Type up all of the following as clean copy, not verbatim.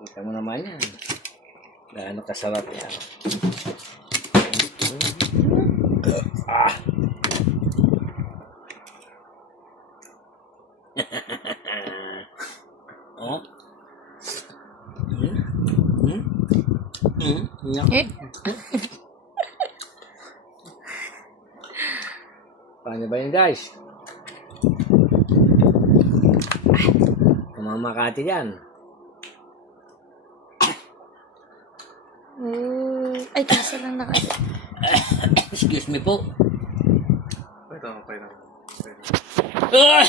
Kita mo naman yan. Gaano kasarap yan. Ah! Oh? Eh? Paano ba yun, guys? Mamamakati yan. Ay, kasi lang naka... Excuse me po. Pwede ako. Ah!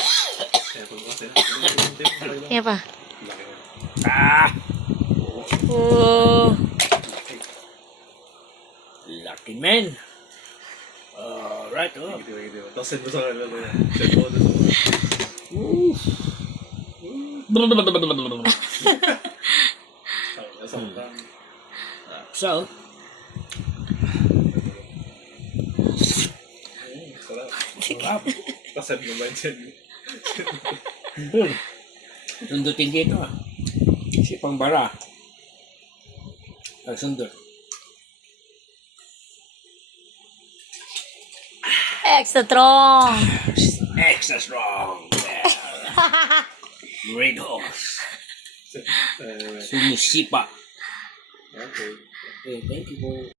Kaya pa. Ah! Oh. Lucky man. Alright, oh. Tapos send mo sa kanila. Send mo na sa mga. So, Sarap. Tapos send mo ba yung send mo? sundutin dito ah. Si Pangbara. Sundot. Extra strong. Extra strong. Yeah. Great horse. Sumisipa. Okay. Okay, thank you po.